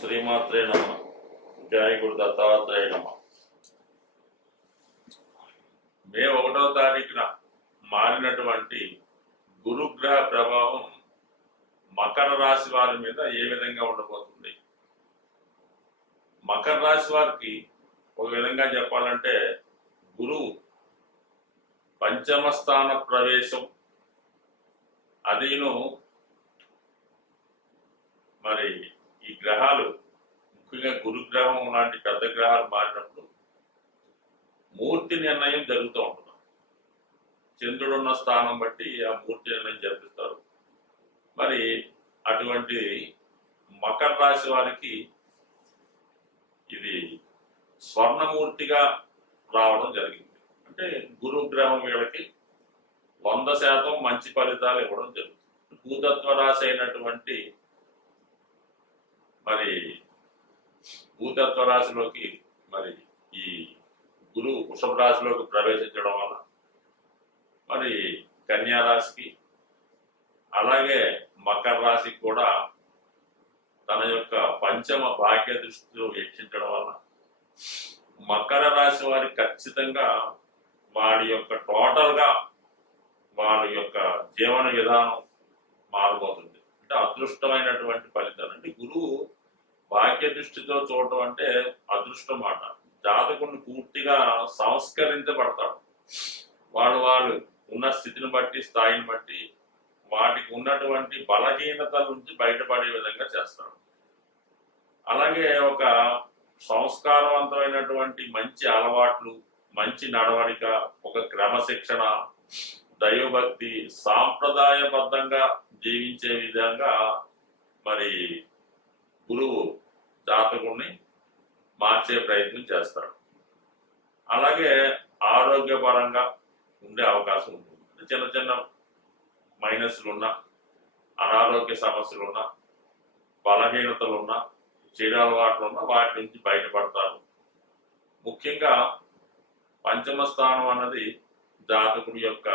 శ్రీమాత్రే నమ. జయ గురు దత్తాత్రేయ నమ. మే ఒకటో తారీఖున మారినటువంటి గురుగ్రహ ప్రభావం మకర రాశి వారి మీద ఏ విధంగా ఉండబోతుంది? మకర రాశి వారికి ఒక విధంగా చెప్పాలంటే గురువు పంచమ స్థాన ప్రవేశం అదీను మరి ఈ గ్రహాలు ముఖ్యంగా గురుగ్రహం లాంటి పెద్ద గ్రహాలు మారినప్పుడు మూర్తి నిర్ణయం జరుగుతూ ఉంటుంది. చంద్రుడు ఉన్న స్థానం బట్టి ఆ మూర్తి నిర్ణయం జరిపిస్తారు. మరి అటువంటి మకర రాశి వారికి ఇది స్వర్ణమూర్తిగా రావడం జరిగింది. అంటే గురుగ్రహం వీళ్ళకి వంద శాతం మంచి ఫలితాలు ఇవ్వడం జరుగుతుంది. భూతత్వ రాశి అయినటువంటి మరి భూతత్వ రాశిలోకి మరి ఈ గురువు వృషభ రాశిలోకి ప్రవేశించడం వల్ల మరి కన్యా రాశికి అలాగే మకర రాశికి కూడా తన యొక్క పంచమ భాగ్య దృష్టిలో వీక్షించడం వల్ల మకర రాశి వారి ఖచ్చితంగా వాడి యొక్క టోటల్గా వాడి యొక్క జీవన విధానం మారిపోతుంది అంటే అదృష్టమైనటువంటి ఫలితాలు. అంటే గురువు భాగ్య దృష్టితో చూడటం అంటే అదృష్టం మాట జాతకుడిని పూర్తిగా సంస్కరించబడతాడు. వాళ్ళు వాళ్ళు ఉన్న స్థితిని బట్టి స్థాయిని బట్టి వాటికి ఉన్నటువంటి బలహీనత నుంచి బయటపడే విధంగా చేస్తాడు. అలాగే ఒక సంస్కారవంతమైనటువంటి మంచి అలవాట్లు మంచి నడవడిక ఒక క్రమశిక్షణ దైవభక్తి సాంప్రదాయబద్ధంగా జీవించే విధంగా మరి గురువు జాతకుడిని మార్చే ప్రయత్నం చేస్తాడు అలాగే ఆరోగ్యపరంగా ఉండే అవకాశం ఉంటుంది. చిన్న చిన్న మైనస్లు ఉన్న అనారోగ్య సమస్యలు ఉన్నా బలహీనతలు ఉన్నా చెడు అలవాట్లు ఉన్నా వాటి నుంచి బయటపడతారు. ముఖ్యంగా పంచమ స్థానం అన్నది జాతకుడి యొక్క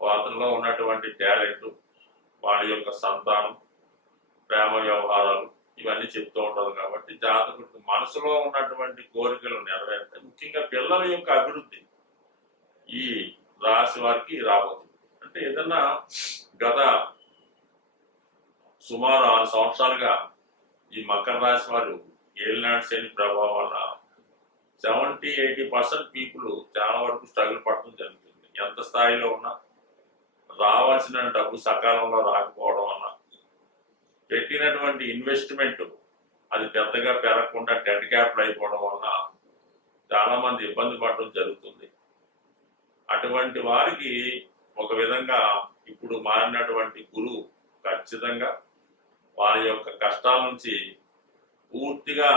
అతనిలో ఉన్నటువంటి టాలెంట్ వాడి యొక్క సంతానం ప్రేమ వ్యవహారాలు ఇవన్నీ చెప్తూ ఉంటారు కాబట్టి జాతకుడు మనసులో ఉన్నటువంటి కోరికలు నెరవేరుతాయి ముఖ్యంగా పిల్లల యొక్క అభివృద్ధి ఈ రాశి వారికి రాబోతుంది. అంటే ఏదన్నా గత సుమారు ఆరు సంవత్సరాలుగా ఈ మకర రాశి వారు ఏలినాడు శని ప్రభావం వల్ల సెవెంటీ ఎయిటీ పర్సెంట్ పీపుల్ చాలా వరకు స్ట్రగుల్ పడటం జరుగుతుంది. ఎంత స్థాయిలో ఉన్నా రావాల్సిన డబ్బు సకాలంలో రాకపోవడం వల్ల పెట్టినటువంటి ఇన్వెస్ట్మెంట్ అది పెద్దగా పెరగకుండా డెడ్ క్యాపిటల్ అయిపోవడం వలన చాలా మంది ఇబ్బంది పడడం జరుగుతుంది. అటువంటి వారికి ఒక విధంగా ఇప్పుడు మారినటువంటి గురువు ఖచ్చితంగా వారి యొక్క కష్టాల నుంచి పూర్తిగా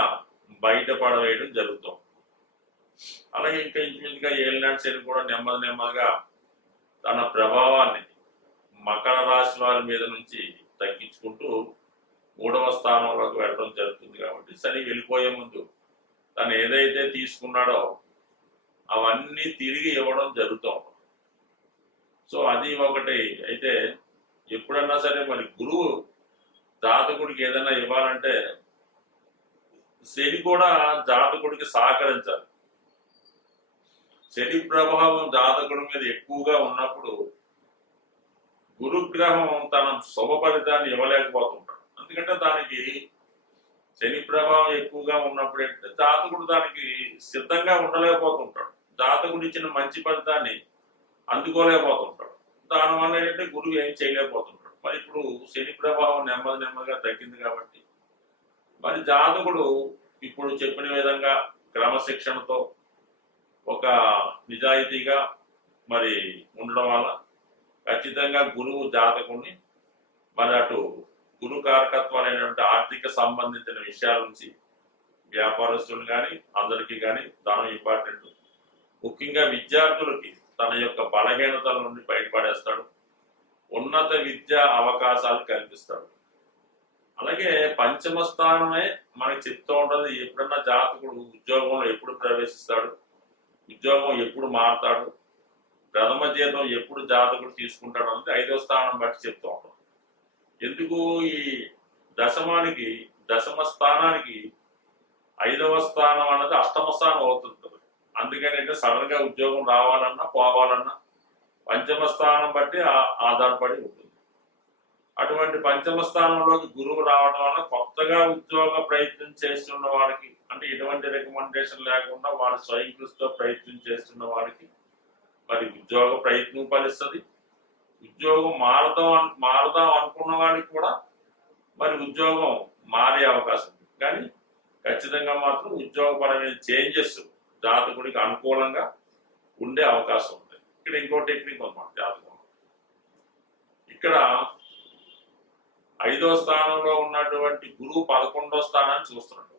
బయటపడవేయడం జరుగుతాం. అలాగే ఇంకా ఇంచుమించుగా ఏలినాడు శని కూడా నెమ్మది నెమ్మదిగా తన ప్రభావాన్ని మకర రాశి వారి మీద నుంచి తగ్గించుకుంటూ మూడవ స్థానంలోకి వెళ్ళడం జరుగుతుంది కాబట్టి శని వెళ్ళిపోయే ముందు తను ఏదైతే తీసుకున్నాడో అవన్నీ తిరిగి ఇవ్వడం జరుగుతూ సో అది ఒకటి. అయితే ఎప్పుడన్నా సరే మరి గురువు జాతకుడికి ఏదైనా ఇవ్వాలంటే శని కూడా జాతకుడికి సహకరించాలి. శని ప్రభావం జాతకుడి మీద ఎక్కువగా ఉన్నప్పుడు గురుగ్రహం తన శుభ ఫలితాన్ని ఇవ్వలేకపోతుంటాడు. ఎందుకంటే దానికి శని ప్రభావం ఎక్కువగా ఉన్నప్పుడు ఏంటంటే జాతకుడు దానికి సిద్ధంగా ఉండలేకపోతుంటాడు. జాతకుడు ఇచ్చిన మంచి ఫలితాన్ని అందుకోలేకపోతుంటాడు. దానివల్ల ఏంటంటే గురువు ఏం చేయలేకపోతుంటాడు. మరి ఇప్పుడు శని ప్రభావం నెమ్మది నెమ్మదిగా తగ్గింది కాబట్టి. మరి జాతకుడు ఇప్పుడు చెప్పిన విధంగా క్రమశిక్షణతో ఒక నిజాయితీగా మరి ఉండడం వల్ల ఖచ్చితంగా గురువు జాతకుడిని మరి అటు గురు కారకత్వాలైనటువంటి ఆర్థిక సంబంధించిన విషయాల నుంచి వ్యాపారస్తులు కానీ అందరికీ కానీ దానం ఇంపార్టెంట్. ముఖ్యంగా విద్యార్థులకి తన యొక్క బలహీనతల నుండి బయటపడేస్తాడు. ఉన్నత విద్యా అవకాశాలు కల్పిస్తాడు. అలాగే పంచమ స్థానమే మనకి చెప్తూ ఉంటుంది ఎప్పుడన్నా జాతకుడు ఉద్యోగంలో ఎప్పుడు ప్రవేశిస్తాడు ఉద్యోగం ఎప్పుడు మారుతాడు ప్రథమ జీతం ఎప్పుడు జాతకుడు తీసుకుంటాడు అంటే ఐదో స్థానం బట్టి చెప్తూ ఉంటాం. ఎందుకు ఈ దశమానికి దశమ స్థానానికి ఐదవ స్థానం అన్నది అష్టమ స్థానం అవుతుంటుంది. అందుకని అంటే సడన్గా ఉద్యోగం రావాలన్నా పోవాలన్నా పంచమ స్థానం బట్టి ఆధారపడి ఉంటుంది. అటువంటి పంచమ స్థానంలోకి గురువు రావడం వల్ల కొత్తగా ఉద్యోగ ప్రయత్నం చేస్తున్న వాళ్ళకి అంటే ఎటువంటి రికమెండేషన్ లేకుండా వాళ్ళ స్వయం కృషితో ప్రయత్నం చేస్తున్న వాళ్ళకి మరి ఉద్యోగ ప్రయత్నం ఫలిస్తుంది. ఉద్యోగం మారుదాం మారుదాం అనుకున్న వాడికి కూడా మరి ఉద్యోగం మారే అవకాశం ఉంది. కానీ ఖచ్చితంగా మాత్రం ఉద్యోగపరమైన చేంజెస్ జాతకుడికి అనుకూలంగా ఉండే అవకాశం ఉంది. ఇక్కడ ఇంకో టెక్నిక్ అనమాట జాతకం ఇక్కడ ఐదో స్థానంలో ఉన్నటువంటి గురువు పదకొండో స్థానాన్ని చూస్తున్నాడు.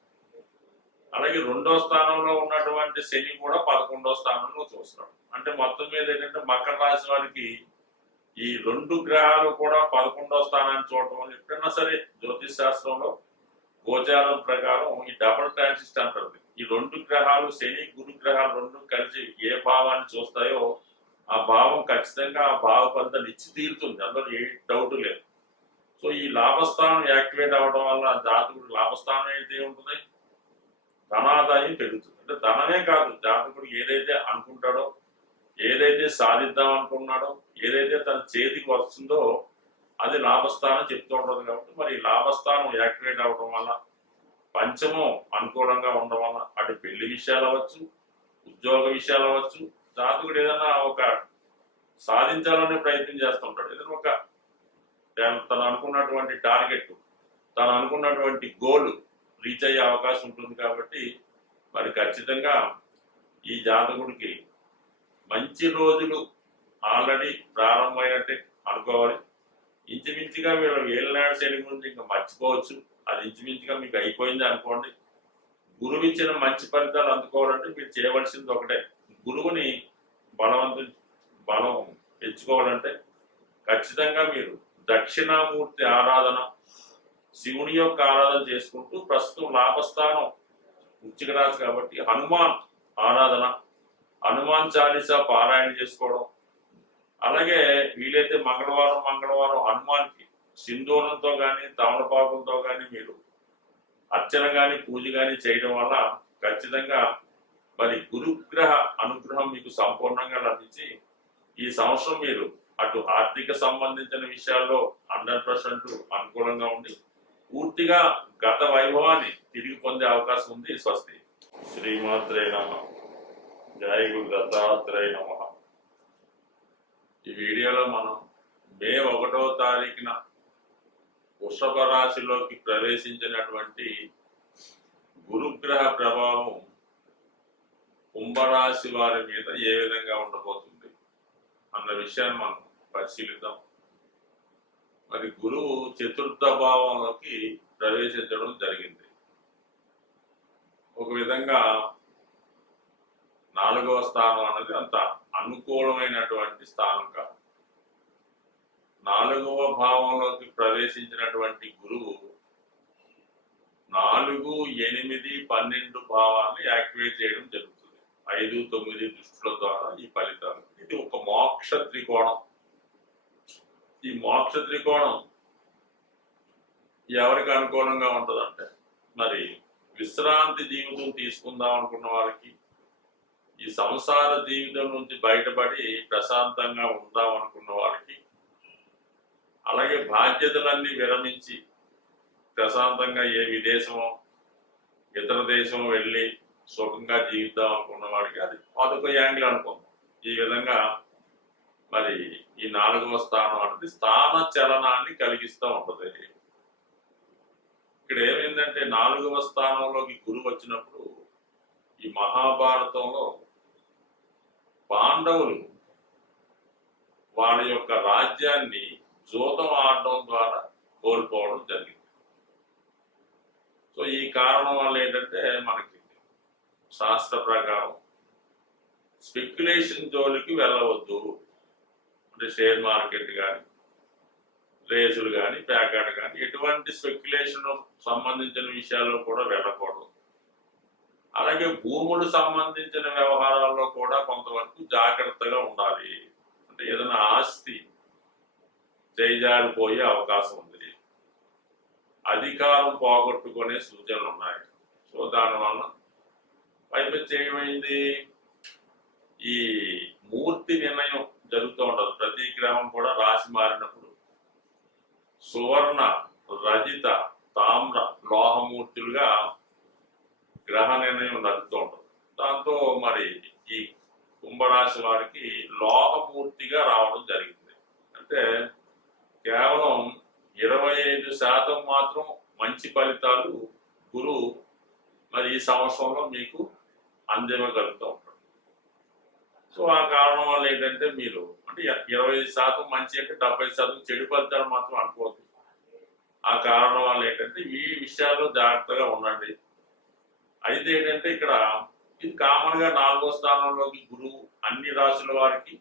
అలాగే రెండో స్థానంలో ఉన్నటువంటి శని కూడా పదకొండో స్థానంలో చూస్తున్నాడు. అంటే మొత్తం మీద ఏంటంటే మకర రాశి వారికి ఈ రెండు గ్రహాలు కూడా పదకొండో స్థానాన్ని చూడటం ఎప్పుడైనా సరే జ్యోతిష్ శాస్త్రంలో గోచారం ప్రకారం ఈ డబుల్ ట్రాన్సిస్ట్ అంటారు. ఈ రెండు గ్రహాలు శని గురు గ్రహాలు రెండు కలిసి ఏ భావాన్ని చూస్తాయో ఆ భావం ఖచ్చితంగా ఆ భావ ఫలితాన్ని ఇచ్చి తీరుతుంది. అందులో ఏ డౌట్ లేదు. సో ఈ లాభస్థానం యాక్టివేట్ అవడం వల్ల జాతకుడు లాభస్థానం అయితే ఉంటుంది ధనాదాయం పెరుగుతుంది. అంటే ధనమే కాదు జాతకుడు ఏదైతే అనుకుంటాడో ఏదైతే సాధిద్దాం అనుకున్నాడో ఏదైతే తన చేతికి వస్తుందో అది లాభస్థానం చెప్తూ ఉంటుంది కాబట్టి మరి లాభస్థానం యాక్టివేట్ అవ్వడం వల్ల పంచమం అనుకూలంగా ఉండడం వల్ల అటు పెళ్ళి విషయాలు అవ్వచ్చు ఉద్యోగ విషయాలు అవ్వచ్చు జాతకుడు ఏదైనా ఒక సాధించాలనే ప్రయత్నం చేస్తుంటాడు. ఏదైనా ఒక తను అనుకున్నటువంటి టార్గెట్ తను అనుకున్నటువంటి గోల్ రీచ్ అయ్యే అవకాశం ఉంటుంది కాబట్టి మరి ఖచ్చితంగా ఈ జాతకుడికి మంచి రోజులు ఆల్రెడీ ప్రారంభమైనట్టే అనుకోవాలి. ఇంచుమించుగా మీరు ఏళ్ళనాడు శని గురించి ఇంకా మర్చిపోవచ్చు. అది ఇంచుమించుగా మీకు అయిపోయింది అనుకోండి. గురువు ఇచ్చిన మంచి ఫలితాలు అందుకోవాలంటే మీరు చేయవలసింది ఒకటే. గురువుని బలవంతం బలం పెంచుకోవాలంటే ఖచ్చితంగా మీరు దక్షిణామూర్తి ఆరాధన శివుని యొక్క ఆరాధన చేసుకుంటూ ప్రస్తుతం లాభస్థానం వృశ్చిక రాశి కాబట్టి హనుమాన్ ఆరాధన హనుమాన్ చాలీసా పారాయణ చేసుకోవడం. అలాగే వీలైతే మంగళవారం మంగళవారం హనుమాన్కి సింధూరంతో కానీ తమలపాకులతో కానీ మీరు అర్చన కానీ పూజ కానీ చేయడం వల్ల ఖచ్చితంగా మరి గురుగ్రహ అనుగ్రహం మీకు సంపూర్ణంగా లభించి ఈ సంవత్సరం మీరు అటు ఆర్థిక సంబంధించిన విషయాల్లో హండ్రెడ్ పర్సెంట్ అనుకూలంగా ఉండి పూర్తిగా గత వైభవాన్ని తిరిగి పొందే అవకాశం ఉంది. స్వస్తి. శ్రీమాత్రే నమ. జై గురు దత్తాత్రేయ నమ. ఈ వీడియోలో మనం మే ఒకటో తారీఖున వృషభ రాశిలోకి ప్రవేశించినటువంటి గురుగ్రహ ప్రభావం కుంభరాశి వారి మీద ఏ విధంగా ఉండబోతుంది అన్న విషయాన్ని మనం పరిశీలిద్దాం. మరి గురువు చతుర్థ భావంలోకి ప్రవేశించడం జరిగింది. ఒక విధంగా నాలుగవ స్థానం అన్నది అంత అనుకూలమైనటువంటి స్థానం కాదు. నాలుగవ భావంలోకి ప్రవేశించినటువంటి గురువు నాలుగు ఎనిమిది పన్నెండు భావాన్ని యాక్టివేట్ చేయడం జరుగుతుంది. ఐదు తొమ్మిది దృష్టిల ద్వారా ఈ ఫలితాలు. ఇది ఒక మోక్ష త్రికోణం. ఈ మోక్ష త్రికోణం ఎవరికి అనుకూలంగా ఉంటుందంటే మరి విశ్రాంతి జీవితం తీసుకుందాం అనుకున్న వారికి ఈ సంసార జీవితం నుంచి బయటపడి ప్రశాంతంగా ఉందాం అనుకున్న వారికి అలాగే బాధ్యతలన్నీ విరమించి ప్రశాంతంగా ఏ విదేశమో ఇతర దేశం వెళ్ళి సుఖంగా జీవిద్దాం అనుకున్న వాడికి అది. అదొక యాంగిల్ అనుకుందాం. ఈ విధంగా మరి ఈ నాలుగవ స్థానం అనేది స్థాన చలనాన్ని కలిగిస్తూ ఉంటుంది. ఇక్కడ ఏమైందంటే నాలుగవ స్థానంలోకి గురువు వచ్చినప్పుడు ఈ మహాభారతంలో పాండవులు వాళ్ళ యొక్క రాజ్యాన్ని జూతం ఆడడం ద్వారా కోల్పోవడం జరిగింది. సో ఈ కారణం వల్ల ఏంటంటే మనకి శాస్త్ర ప్రకారం స్పెక్యులేషన్ జోలికి వెళ్ళవద్దు. అంటే షేర్ మార్కెట్ కానీ రేసులు కానీ ప్యాకెట్ కానీ ఎటువంటి స్పెక్యులేషన్ సంబంధించిన విషయాల్లో కూడా వెళ్ళకూడదు. అలాగే భూములు సంబంధించిన వ్యవహారాల్లో కూడా కొంతవరకు జాగ్రత్తగా ఉండాలి. అంటే ఏదైనా ఆస్తి చేజారిపోయే అవకాశం ఉంది. అధికారం పోగొట్టుకునే సూచనలు ఉన్నాయి. సో దానివల్ల పైపెచ్చి ఏమైంది? ఈ మూర్తి నిర్ణయం జరుగుతూ ఉండదు ప్రతి గ్రహం కూడా రాశి మారినప్పుడు సువర్ణ రజిత తామ్ర లోహమూర్తులుగా గ్రహ నిర్ణయం నడుపుతూ ఉంటుంది. దాంతో మరి ఈ కుంభరాశి వారికి లోహపూర్తిగా రావడం జరిగింది. అంటే కేవలం ఇరవై ఐదు శాతం మాత్రం మంచి ఫలితాలు గురువు మరి ఈ సంవత్సరంలో మీకు అందివ్వగలుగుతూ ఉంటాడు సో ఆ కారణం వల్ల ఏంటంటే మీరు అంటే ఇరవై ఐదు శాతం మంచి అంటే డెబ్బై శాతం చెడు ఫలితాలు మాత్రం అనుకోవద్దు. ఆ కారణం వల్ల ఏంటంటే ఈ విషయాల్లో జాగ్రత్తగా ఉండండి. అయితే ఏంటంటే ఇక్కడ ఇది కామన్గా నాలుగో స్థానంలోకి గురువు అన్ని రాశుల వారికి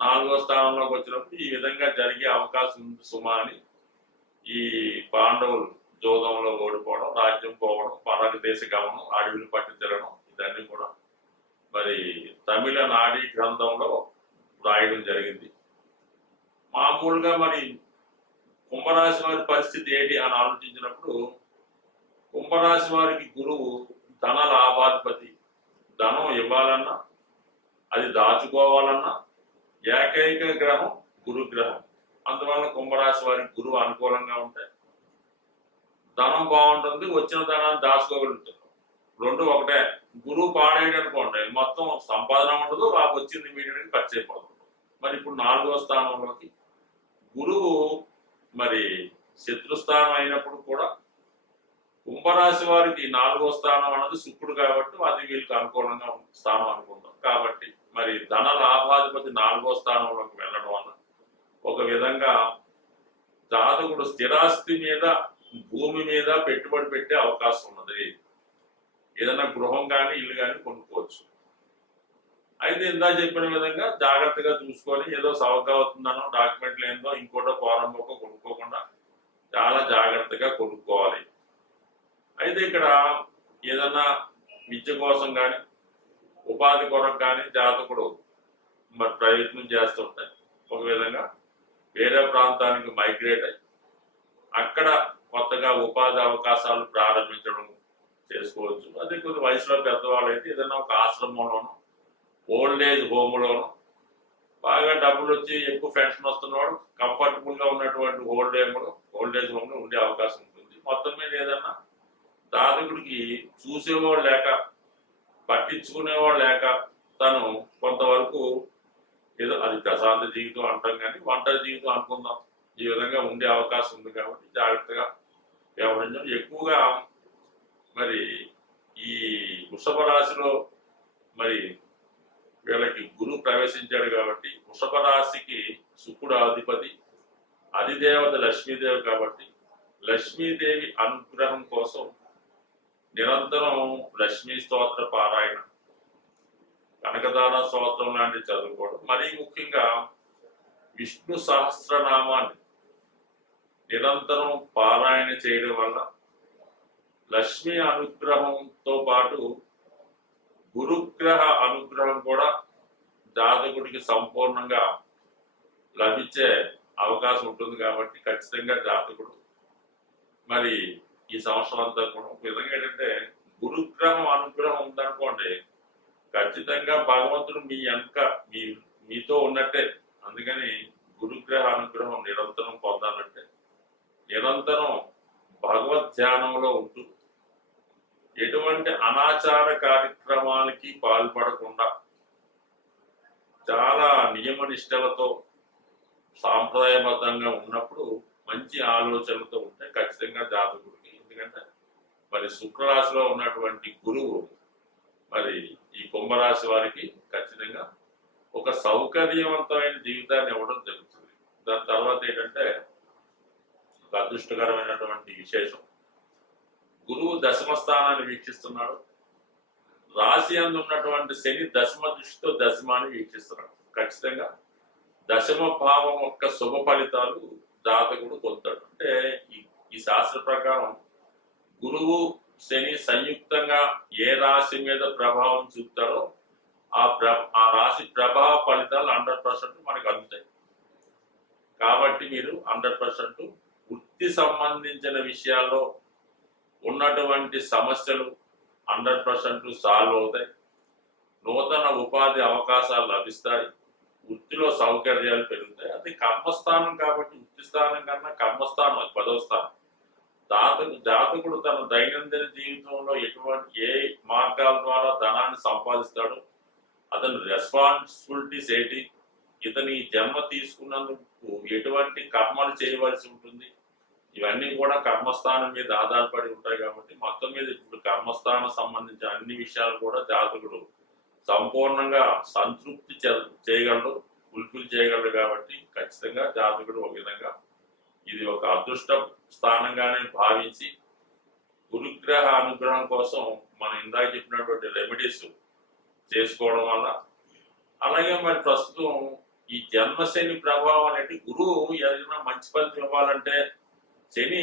నాలుగో స్థానంలోకి వచ్చినప్పుడు ఈ విధంగా జరిగే అవకాశం ఉంది సుమా అని. ఈ పాండవులు జోదంలో ఓడిపోవడం రాజ్యం పోవడం పరాగ దేశ గమనం అడవిని పట్టి తిరగడం ఇదన్నీ కూడా మరి తమిళ నాడీ గ్రంథంలో రాయడం జరిగింది. మామూలుగా మరి కుంభరాశి వారి పరిస్థితి ఏంటి అని ఆలోచించినప్పుడు కుంభరాశి వారికి గురువు ధన లాభాధిపతి. ధనం ఇవ్వాలన్నా అది దాచుకోవాలన్నా ఏకైక గ్రహం గురు గ్రహం అందువల్ల కుంభరాశి వారికి గురువు అనుకూలంగా ఉంటాయి. ధనం బాగుంటుంది వచ్చిన ధనాన్ని దాచుకోగలుగుతారు. రెండు ఒకటే గురువు పాడేటనుకోండి మొత్తం సంపాదన ఉండదు ఆ వచ్చింది ఇమీడియట్గా ఖర్చు అయిపోతుంది. మరి ఇప్పుడు నాలుగో స్థానంలోకి గురువు మరి శత్రుస్థానం అయినప్పుడు కూడా కుంభరాశి వారికి నాలుగో స్థానం అన్నది శుక్రుడు కాబట్టి అది వీళ్ళకి అనుకూలంగా స్థానం అనుకుందాం కాబట్టి మరి ధన లాభాధిపతి నాలుగో స్థానంలోకి వెళ్ళడం వల్ల ఒక విధంగా జాతకుడు స్థిరాస్తి మీద భూమి మీద పెట్టుబడి పెట్టే అవకాశం ఉన్నది. ఏదైనా గృహం కానీ ఇల్లు కానీ కొనుక్కోవచ్చు. అయితే ఇందా చెప్పిన విధంగా జాగ్రత్తగా చూసుకొని ఏదో సవగ్గా అవుతుందనో డాక్యుమెంట్లు ఏందో ఇంకోటో ఫారంలోకో కొనుక్కోకుండా చాలా జాగ్రత్తగా కొనుక్కోవాలి. అయితే ఇక్కడ ఏదన్నా విద్య కోసం కానీ ఉపాధి కొరకు కానీ జాతకుడు మరి ప్రయత్నం చేస్తుంటాయి ఒక విధంగా వేరే ప్రాంతానికి మైగ్రేట్ అయ్యి అక్కడ కొత్తగా ఉపాధి అవకాశాలు ప్రారంభించడం చేసుకోవచ్చు. అదే కొద్ది వయసులో పెద్దవాళ్ళు అయితే ఏదైనా ఒక ఆశ్రమంలోనో ఓల్డ్ ఏజ్ హోమ్లోనో బాగా డబ్బులు వచ్చి ఎక్కువ పెన్షన్ వస్తున్నవాడు కంఫర్టబుల్గా ఉన్నటువంటి ఓల్డ్ ఏజ్ ఓల్డ్ ఏజ్ హోమ్లో ఉండే అవకాశం ఉంటుంది. మొత్తం మీద ఏదన్నా దాతకుడికి చూసేవాడు లేక పట్టించుకునేవాడు లేక తను కొంతవరకు ఏదో అది ప్రశాంత జీవితం అంటాం కానీ ఒంటరి జీవితం అనుకుందాం. ఈ విధంగా ఉండే అవకాశం ఉంది కాబట్టి జాగ్రత్తగా వ్యవహరించడం. ఎక్కువగా మరి ఈ వృషభ రాశిలో మరి వీళ్ళకి గురువు ప్రవేశించాడు కాబట్టి వృషభ రాశికి శుక్రుడు అధిపతి అధిదేవత లక్ష్మీదేవి కాబట్టి లక్ష్మీదేవి అనుగ్రహం కోసం నిరంతరం లక్ష్మీ స్తోత్ర పారాయణ కనకదాన స్తోత్రం లాంటివి చదువుకోవడం. మరీ ముఖ్యంగా విష్ణు సహస్రనామాన్ని నిరంతరం పారాయణ చేయడం వల్ల లక్ష్మీ అనుగ్రహంతో పాటు గురుగ్రహ అనుగ్రహం కూడా జాతకుడికి సంపూర్ణంగా లభించే అవకాశం ఉంటుంది కాబట్టి ఖచ్చితంగా జాతకుడు మరి ఈ సంవత్సరం అంతా కూడా. ఒక విధంగా ఏంటంటే గురుగ్రహం అనుగ్రహం ఉందనుకోండి ఖచ్చితంగా భగవంతుడు మీ వెనక మీ మీతో ఉన్నట్టే. అందుకని గురుగ్రహ అనుగ్రహం నిరంతరం పొందాలంటే నిరంతరం భగవద్ ధ్యానంలో ఉంటూ ఎటువంటి అనాచార కార్యక్రమాలకి పాల్పడకుండా చాలా నియమ నిష్టలతో సాంప్రదాయబద్ధంగా ఉన్నప్పుడు మంచి ఆలోచనలతో ఉంటే ఖచ్చితంగా జాతకుడు ఎందుకంటే మరి శుక్రరాశిలో ఉన్నటువంటి గురువు మరి ఈ కుంభరాశి వారికి ఖచ్చితంగా ఒక సౌకర్యవంతమైన జీవితాన్ని ఇవ్వడం జరుగుతుంది. దాని తర్వాత ఏంటంటే ఒక అదృష్టకరమైనటువంటి విశేషం. గురువు దశమ స్థానాన్ని వీక్షిస్తున్నాడు. రాశి అందు ఉన్నటువంటి శని దశమ దృష్టితో దశమాన్ని వీక్షిస్తున్నాడు. ఖచ్చితంగా దశమ భావం యొక్క శుభ ఫలితాలు జాతకుడు పొందుతాడు. అంటే ఈ ఈ శాస్త్ర ప్రకారం గురువు శని సంయుక్తంగా ఏ రాశి మీద ప్రభావం చూపుతారో ఆ ప్ర ఆ రాశి ప్రభావ ఫలితాలు హండ్రెడ్ పర్సెంట్ మనకు అందుతాయి. కాబట్టి మీరు హండ్రెడ్ పర్సెంట్ వృత్తి వృత్తి సంబంధించిన విషయాల్లో ఉన్నటువంటి సమస్యలు హండ్రెడ్ పర్సెంట్ సాల్వ్ అవుతాయి. నూతన ఉపాధి అవకాశాలు లభిస్తాయి. వృత్తిలో సౌకర్యాలు పెరుగుతాయి. అది కర్మస్థానం కాబట్టి వృత్తి స్థానం కన్నా కర్మస్థానం అది పదవ స్థానం. జాతకు జాతకుడు తన దైనందిన జీవితంలో ఎటువంటి ఏ మార్గాల ద్వారా ధనాన్ని సంపాదిస్తాడో అతని రెస్పాన్సిబిలిటీస్ ఏంటి ఇతని జన్మ తీసుకున్నందుకు ఎటువంటి కర్మలు చేయవలసి ఉంటుంది ఇవన్నీ కూడా కర్మస్థానం మీద ఆధారపడి ఉంటాయి కాబట్టి మొత్తం మీద ఇప్పుడు కర్మస్థానం సంబంధించిన అన్ని విషయాలు కూడా జాతకుడు సంపూర్ణంగా సంతృప్తి చేయగలడు ఫుల్ఫిల్ చేయగలడు కాబట్టి ఖచ్చితంగా జాతకుడు ఒక విధంగా ఇది ఒక అదృష్ట స్థానంగానే భావించి గురుగ్రహ అనుగ్రహం కోసం మనం ఇందాక చెప్పినటువంటి రెమెడీస్ చేసుకోవడం వల్ల అలాగే మరి ప్రస్తుతం ఈ జన్మశని ప్రభావం అనేది గురువు ఏదైనా మంచి ఫలితం ఇవ్వాలంటే శని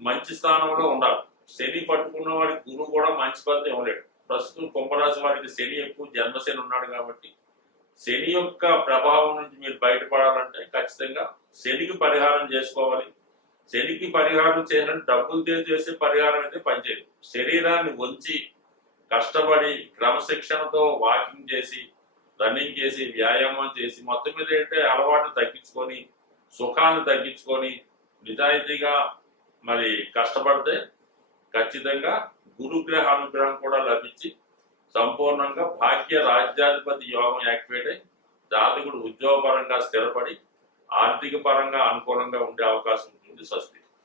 మంచి స్థానంలో ఉండాలి. శని పట్టుకున్న వాడికి గురువు కూడా మంచి ఫలితం ఇవ్వలేడు. ప్రస్తుతం కుంభరాశి వారికి శని ఎక్కువ జన్మశని ఉన్నాడు కాబట్టి శని యొక్క ప్రభావం నుంచి మీరు బయటపడాలంటే ఖచ్చితంగా శనికి పరిహారం చేసుకోవాలి. శనికి పరిహారం చేయాలంటే డబ్బులు చేసే పరిహారం అయితే పనిచేయదు. శరీరాన్ని ఉంచి కష్టపడి క్రమశిక్షణతో వాకింగ్ చేసి రన్నింగ్ చేసి వ్యాయామం చేసి మొత్తం మీద ఏంటంటే అలవాటు తగ్గించుకొని సుఖాన్ని తగ్గించుకొని నిజాయితీగా మరి కష్టపడితే ఖచ్చితంగా గురుగ్రహ అనుగ్రహం కూడా లభించి సంపూర్ణంగా భాగ్య రాజ్యాధిపతి యోగం యాక్టివేట్ అయి జాతకుడు ఉద్యోగపరంగా స్థిరపడి ఆర్థిక పరంగా అనుకూలంగా ఉండే అవకాశం ఉంటుంది స్వస్తి.